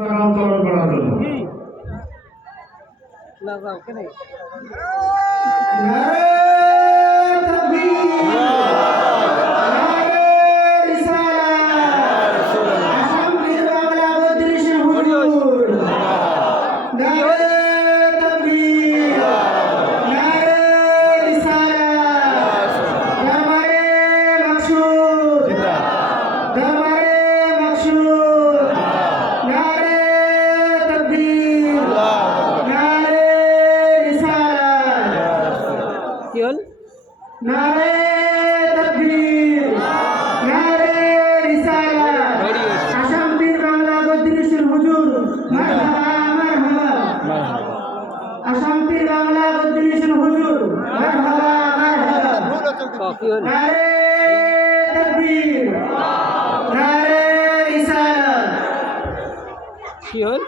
নামকরণ করার জন্য নারে তাকবীর নারে রিসালাত আসাম পীর বাংলা বদ্রীশের হুজুর মারহাবা মারহাবা আসাম পীর বাংলা বদ্রীশের হুজুর মারহাবা মারহাবা নারে তাকবীর নারে রিসালাত কি হল